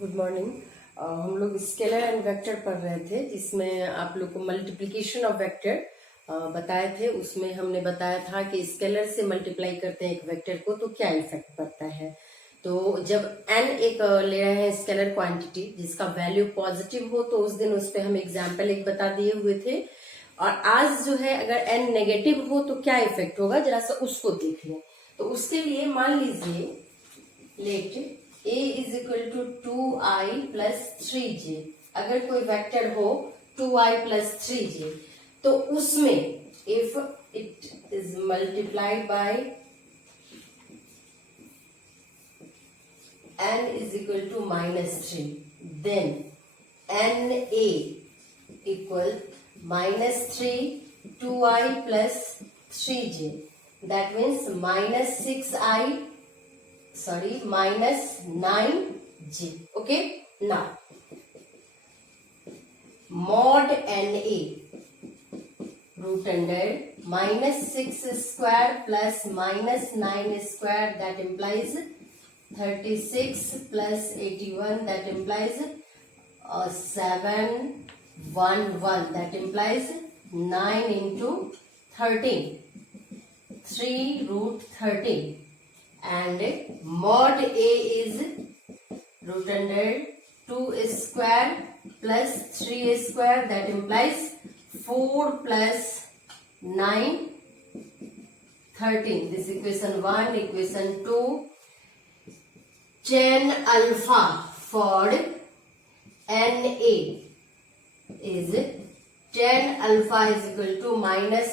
Good morning. हम लोग scalar and vector पढ़ रहे थे, जिसमें आप लोग को मल्टीप्लिकेशन ऑफ वेक्टर बताए थे। उसमें हमने बताया था कि स्केलर से मल्टीप्लाई करते हैं एक वेक्टर को तो क्या इफेक्ट पड़ता है। तो जब n एक ले रहे हैं स्केलर क्वांटिटी जिसका वैल्यू पॉजिटिव हो, तो उस दिन उस पर हम एग्जाम्पल एक बता दिए हुए थे। और आज जो है अगर n नेगेटिव हो तो क्या इफेक्ट होगा, जरा सा उसको देख लें। तो उसके लिए मान लीजिए let a is equal to 2i plus 3j। अगर कोई वेक्टर हो 2i प्लस 3j, तो उसमें if it is multiplied by n is equal to -3, then na equal -3 2i plus 3j, that means -9j. Okay, now mod na root under -6 square plus -9 square, that implies 36 plus 81, that implies 711, that implies 9 into 13, 3 root 13, and mod a is root under 2 square plus 3 square, that implies 4 plus 9 13. This equation 1, equation 2. Tan alpha for na is tan alpha is equal to minus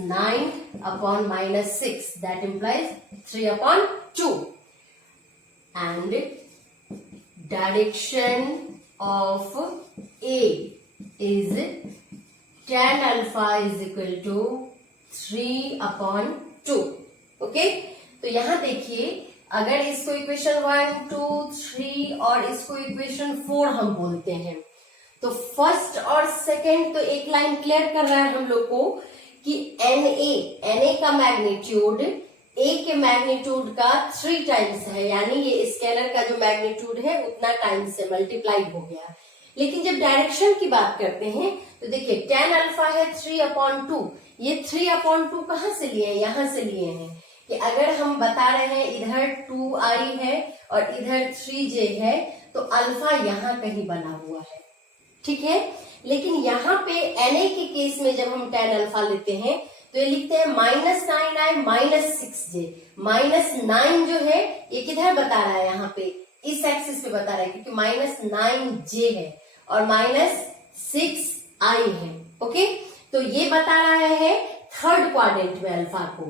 9 upon -6, that implies 3 upon 2, and direction of a is tan alpha is equal to 3 upon 2. Okay, तो यहां देखिए, अगर इसको equation 1, 2, 3 और इसको equation 4 हम बोलते हैं, तो फर्स्ट और सेकंड तो एक लाइन क्लियर कर रहा है हम लोग को कि na का मैग्नीट्यूड a के मैग्नीट्यूड का 3 टाइम्स है, यानी ये स्केलर का जो मैग्नीट्यूड है उतना टाइम्स से मल्टीप्लाई हो गया। लेकिन जब डायरेक्शन की बात करते हैं तो देखिए tan अल्फा है 3/2, ये 3/2 कहाँ से लिए हैं, यहां से लिए हैं कि अगर हम बता रहे हैं इधर 2i है और इधर 3j है, तो अल्फा यहां कहीं बना हुआ है, ठीक है। लेकिन यहाँ पे na के केस में जब हम tan अल्फा लेते हैं तो ये लिखते हैं -9i -6j। -9 जो है ये किधर बता रहा है, यहाँ पे इस एक्सिस पे बता रहा है, क्योंकि -9j है और -6i है। ओके, तो ये बता रहा है थर्ड क्वाड्रेंट में अल्फा को,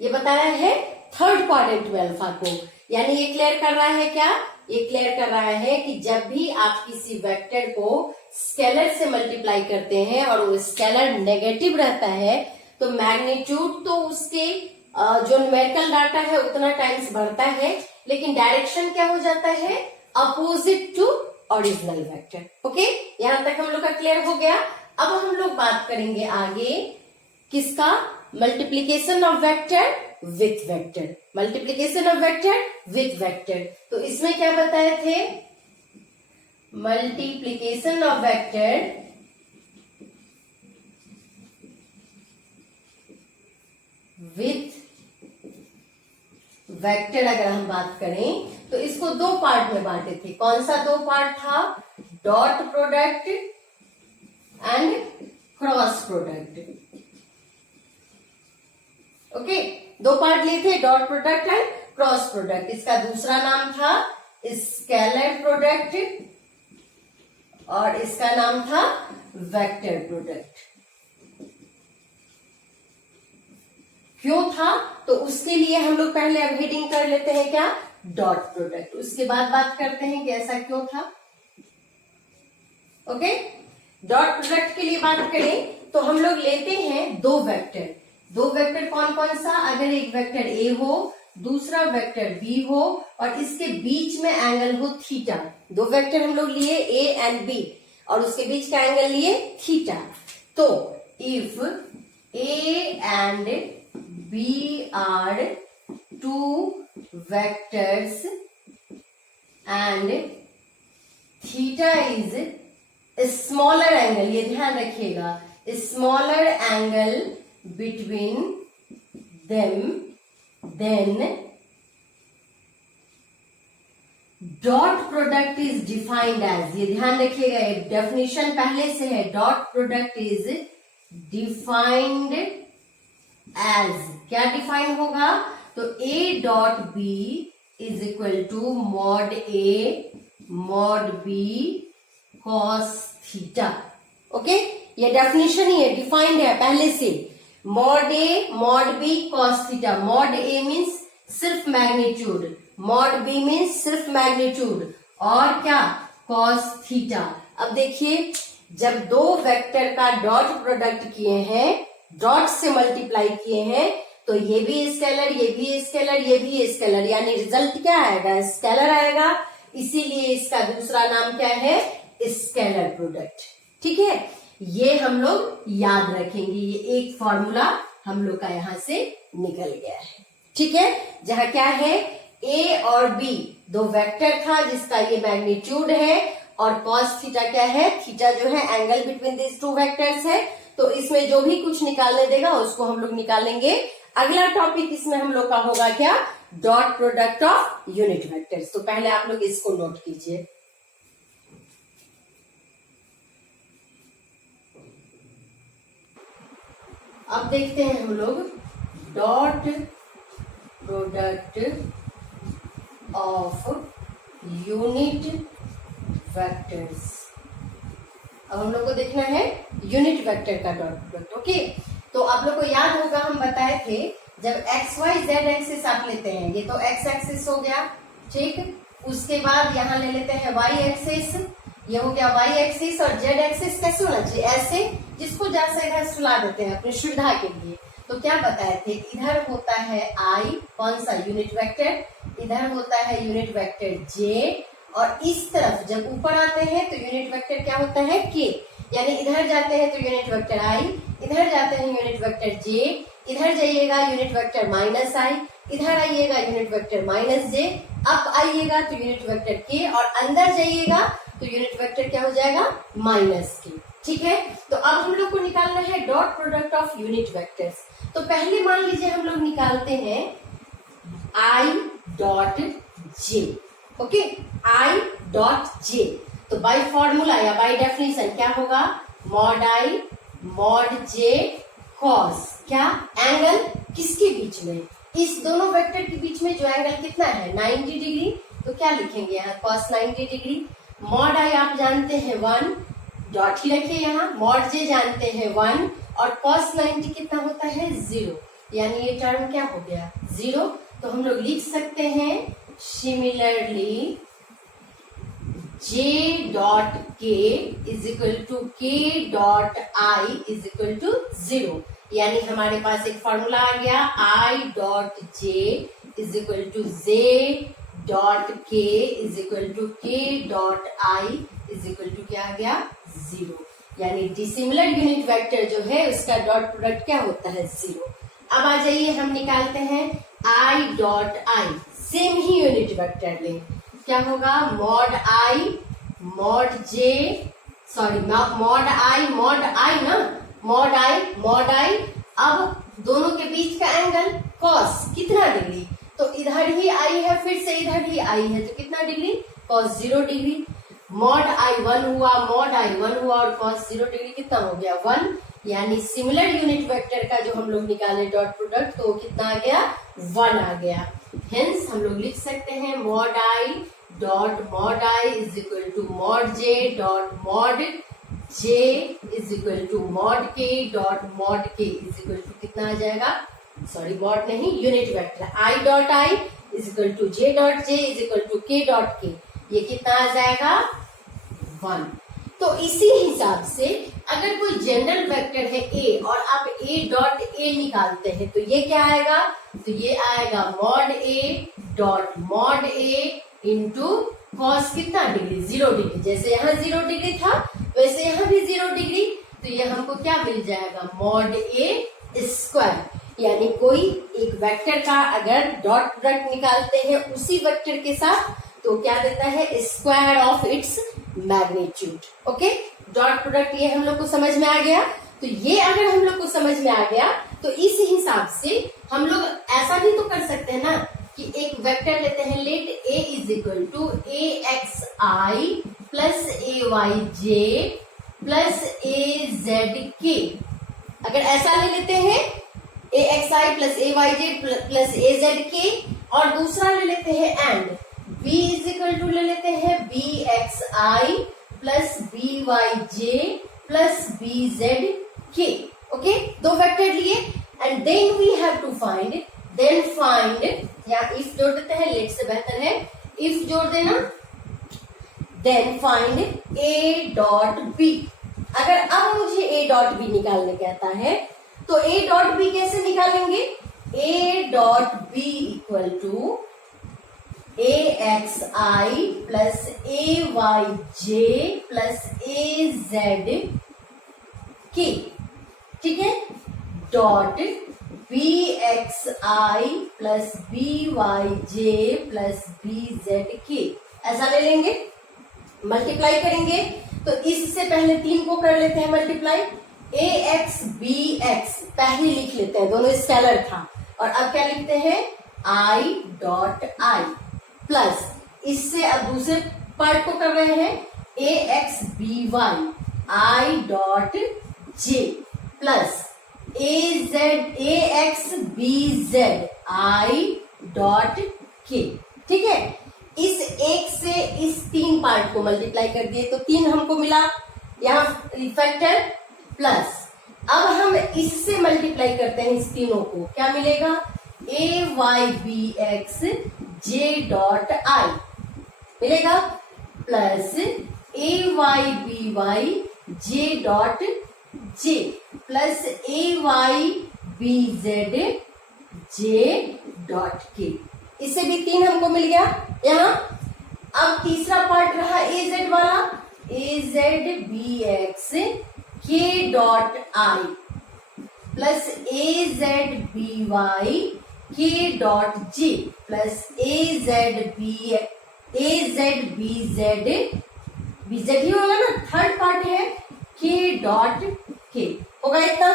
ये बता रहा है थर्ड क्वाड्रेंट में अल्फा को, यानी ये क्लियर कर रहा है क्या, ये क्लियर कर रहा है कि जब भी आप किसी वेक्टर को स्केलर से मल्टीप्लाई करते हैं और वो स्केलर नेगेटिव रहता है, तो मैग्नीट्यूड तो उसके जो न्यूमेरिकल डाटा है उतना टाइम्स बढ़ता है, लेकिन डायरेक्शन क्या हो जाता है, opposite to original vector. Okay, यहां तक हम लोग का क्लियर हो गया। अब हम लोग बात करेंगे आगे किसका, multiplication of vector with vector, multiplication of vector with vector. तो इसमें क्या बताए थे, multiplication of vector with vector अगर हम बात करें तो इसको 2 पार्ट में बांटे थे। कौन सा 2 पार्ट था, dot product and cross product. Okay, 2 part लिए थे, dot product and cross product. इसका दूसरा नाम था स्केलर प्रोडक्ट और इसका नाम था वेक्टर प्रोडक्ट। क्यों था, तो उसके लिए हम लोग पहले अब हेडिंग कर लेते हैं क्या, डॉट प्रोडक्ट, उसके बाद बात करते हैं कि ऐसा क्यों था। ओके, डॉट प्रोडक्ट के लिए बात करें तो हम लोग लेते हैं 2 वेक्टर। 2 वेक्टर कौन कौन सा, अगर एक वेक्टर ए हो, दूसरा वेक्टर बी हो और इसके बीच में एंगल हो थीटा। 2 वेक्टर हम लोग लिए ए एंड बी और उसके बीच का एंगल लिए थीटा। तो if A and B are 2 vectors and theta is smaller angle, ये ध्यान रखिएगा, smaller angle between them, then dot product is defined as, ये ध्यान रखिएगा, एक डेफिनेशन पहले से है, dot product is defined as, क्या डिफाइन होगा, तो A dot B is equal to mod A mod B cos theta. Okay, ये डेफिनेशन ही है, डिफाइंड है पहले से, mod A mod B cos theta. Mod A means सिर्फ मैग्नीट्यूड, मॉड बी मीन्स सिर्फ मैग्नीट्यूड, और क्या, कॉस थीटा। अब देखिए, जब दो वेक्टर का डॉट प्रोडक्ट किए हैं, डॉट से मल्टीप्लाई किए हैं, तो ये भी स्केलर, ये भी स्केलर, ये भी स्केलर, यानी रिजल्ट क्या आएगा, स्केलर आएगा, इसीलिए इसका दूसरा नाम क्या है, स्केलर प्रोडक्ट। ठीक है, ये हम लोग याद रखेंगे, ये एक फॉर्मूला हम लोग का यहां से निकल गया है। ठीक है, जहां क्या है, ए और बी दो वेक्टर था जिसका ये मैग्नीट्यूड है, और कॉस थीटा क्या है, थीटा जो है angle between this two vectors है, तो इसमें जो भी कुछ निकालने देगा उसको हम लोग निकालेंगे। अगला टॉपिक इसमें हम लोग का होगा क्या, dot product of unit vectors. तो पहले आप लोग इसको नोट कीजिए। अब देखते हैं हम लोग dot product of unit vectors. अब हम लोग को देखना है यूनिट वेक्टर का डॉट प्रोडक्ट। ओके, तो आप लोग को याद होगा, हम बताए थे जब एक्स वाई जेड एक्सिस आप लेते हैं, ये तो एक्स एक्सिस हो गया, ठीक, उसके बाद यहाँ ले लेते हैं वाई एक्सिस, ये हो गया वाई एक्सिस, और जेड एक्सिस कैसे होना चाहिए, ऐसे, जिसको जैसे इधर सुला देते हैं अपनी सुविधा के लिए। तो क्या बताए थे, इधर होता है आई, कौन सा, यूनिट वेक्टर, इधर होता है यूनिट वेक्टर जे, और इस तरफ जब ऊपर आते हैं तो यूनिट वेक्टर क्या होता है, के, यानी इधर जाते हैं तो यूनिट वेक्टर आई, इधर जाते हैं यूनिट वेक्टर जे, इधर जाइएगा यूनिट वेक्टर माइनस आई, इधर आइएगा यूनिट वेक्टर माइनस जे, अप आइएगा तो यूनिट वेक्टर के, और अंदर जाइएगा तो यूनिट वेक्टर क्या हो जाएगा, माइनस के। ठीक है, तो अब हम लोग को निकालना है dot product of unit vectors. तो पहले मान लीजिए हम लोग निकालते हैं आई डॉट जे। ओके, आई डॉट जे, तो बाय फॉर्मूला या बाय डेफिनेशन क्या होगा, मॉड आई मॉड जे कॉस, क्या, एंगल किसके बीच में, इस दोनों वेक्टर के बीच में जो एंगल कितना है, 90 डिग्री, तो क्या लिखेंगे यहाँ, कॉस 90 डिग्री। मॉड आई आप जानते हैं 1, डॉट ही रखिए यहाँ, मॉड जे जानते हैं 1, और कॉस 90 कितना होता है, 0, यानी ये टर्म क्या हो गया, 0। तो हम लोग लिख सकते हैं similarly J dot K is equal to K dot I is equal to 0, यानी हमारे पास एक फॉर्मूला आ गया, I dot J is equal to J dot K is equal to K dot I is equal to क्या आ गया, 0, यानी डिसिमिलर यूनिट वेक्टर जो है उसका डॉट प्रोडक्ट क्या होता है, 0। अब आ जाइए हम निकालते हैं आई डॉट आई, सेम ही यूनिट वेक्टर लें, क्या होगा, मॉड आई मॉड जे, सॉरी मॉड आई ना, मॉड आई, अब दोनों के बीच का एंगल कॉस कितना डिग्री, तो इधर ही आई है, फिर से इधर ही आई है, तो कितना डिग्री, कॉस 0 डिग्री। मॉड आई 1 हुआ, मॉड आई 1 हुआ, और कॉस 0 डिग्री कितना हो गया, 1, यानी सिमिलर यूनिट वेक्टर का जो हम लोग निकाले डॉट प्रोडक्ट, तो कितना आ गया, 1 आ गया। हेंस हम लोग लिख सकते हैं mod I dot mod I is equal to mod J dot mod J is equal to mod K dot mod K is equal to कितना आ जाएगा, सॉरी मॉड नहीं, unit vector, I dot I is equal to J dot J is equal to K dot K, ये कितना आ जाएगा, 1। तो इसी हिसाब से अगर कोई जनरल वेक्टर है ए और आप ए डॉट ए निकालते हैं तो ये क्या आएगा, तो ये आएगा मॉड ए डॉट मॉड ए इंटू कॉस कितना डिग्री, 0 डिग्री, जैसे यहाँ 0 डिग्री था वैसे यहाँ भी 0 डिग्री, तो ये हमको क्या मिल जाएगा, मॉड ए स्क्वायर, यानी कोई एक वेक्टर का अगर डॉट प्रोडक्ट निकालते हैं उसी वेक्टर के साथ तो क्या देता है, square of its magnitude. Okay, dot product ये हम लोग को समझ में आ गया। तो ये अगर हम लोग को समझ में आ गया तो इस हिसाब से हम लोग ऐसा भी तो कर सकते हैं ना कि एक वेक्टर लेते हैं, let a is equal to a x i plus A y j plus A z k. अगर ऐसा ले लेते हैं ए x i plus A y j plus A z k, और दूसरा ले लेते हैं and b is equal to ले लेते हैं b x i plus b Y j plus b z k. Okay, दो वेक्टर लिए and then we have to find, या इफ जोड़ देते हैं, लेट से बेहतर है इफ जोड़ देना, then find a dot b. अगर अब मुझे ए डॉट बी निकालने कहता है तो ए डॉट बी कैसे निकालेंगे, a dot b equal to a x i plus A y j plus A z k, ठीक है, dot b x i plus b Y j plus b z k, ऐसा ले लेंगे, multiply करेंगे। तो इससे पहले 3 को कर लेते हैं मल्टीप्लाई, ए एक्स बी एक्स पहले लिख लेते हैं, दोनों स्केलर था, और अब क्या लिखते हैं आई डॉट आई प्लस, इससे अब दूसरे पार्ट को कर रहे हैं ए X B Y I dot J plus A X B Z I dot K, ठीक है। इस एक से इस 3 पार्ट को मल्टीप्लाई कर दिए तो 3 हमको मिला यहाँ फैक्टर, प्लस अब हम इससे मल्टीप्लाई करते हैं इस तीनों को, क्या मिलेगा A Y B X J dot I मिलेगा प्लस ए Y B Y J dot जे प्लस ए Y B Z J dot K, इससे भी 3 हमको मिल गया यहाँ। अब तीसरा पार्ट रहा ए जेड वाला, ए जेड बी एक्स के dot i plus A Z b y के डॉट जे प्लस ए जेड बी जेड ही होगा ना, थर्ड पार्ट है के डॉट के, होगा इतना,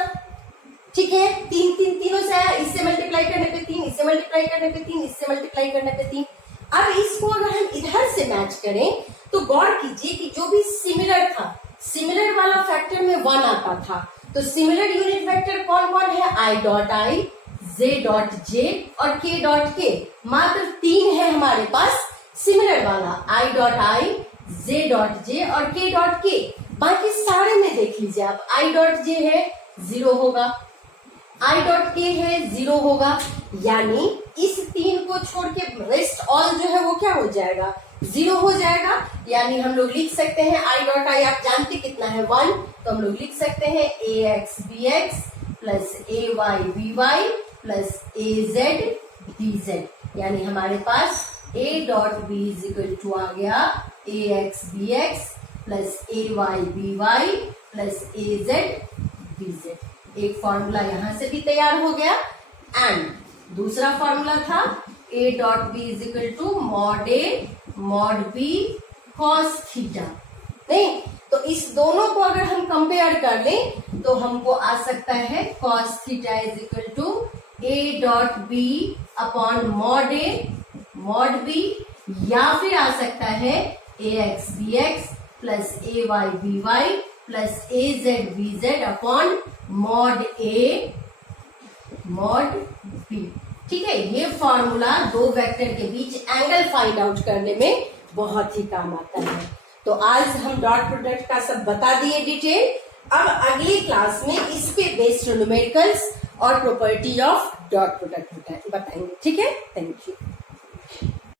ठीक है। तीनों से आया, इससे मल्टीप्लाई करने पे 3, इससे मल्टीप्लाई करने पे 3, इससे मल्टीप्लाई करने पे 3। अब इसको अगर हम इधर से मैच करें तो गौर कीजिए कि जो भी सिमिलर था, सिमिलर वाला फैक्टर में 1 आता था, तो सिमिलर यूनिट वेक्टर कौन कौन है, आई डॉट आई, जे डॉट जे और के डॉट के, मात्र 3 है हमारे पास सिमिलर वाला, आई डॉट आई, जे डॉट जे और के डॉट के। बाकी सारे में देख लीजिए आप, आई डॉट जे है 0 होगा, आई डॉट के है 0 होगा, यानी इस 3 को छोड़ के रेस्ट ऑल जो है वो क्या हो जाएगा, 0 हो जाएगा। यानी हम लोग लिख सकते हैं आई डॉट आई, आप जानते कितना है 1, तो हम लोग लिख सकते हैं ए एक्स बी एक्स प्लस ए वाई बी वाई प्लस ए जेड बी जेड, यानी हमारे पास A dot B is equal to आ गया A X B X plus A Y B Y plus A Z B Z. एक formula यहां से भी तैयार हो गया, एंड दूसरा फॉर्मूला था a dot B is equal to mod A mod B cos theta. नहीं तो इस दोनों को अगर हम कंपेयर कर लें तो हमको आ सकता है cos theta is equal to A dot B upon mod A mod B, या फिर आ सकता है A X B X plus A Y B Y plus A Z B Z upon mod A mod B. ठीक है, ये formula दो vector के बीच एंगल फाइंड आउट करने में बहुत ही काम आता है। तो आज हम डॉट प्रोडक्ट का सब बता दिए डिटेल। अब अगली क्लास में इस पे बेस्ड न्यूमेरिकल्स और प्रॉपर्टी ऑफ डॉट प्रोडक्ट बताएंगे। ठीक है, थैंक यू।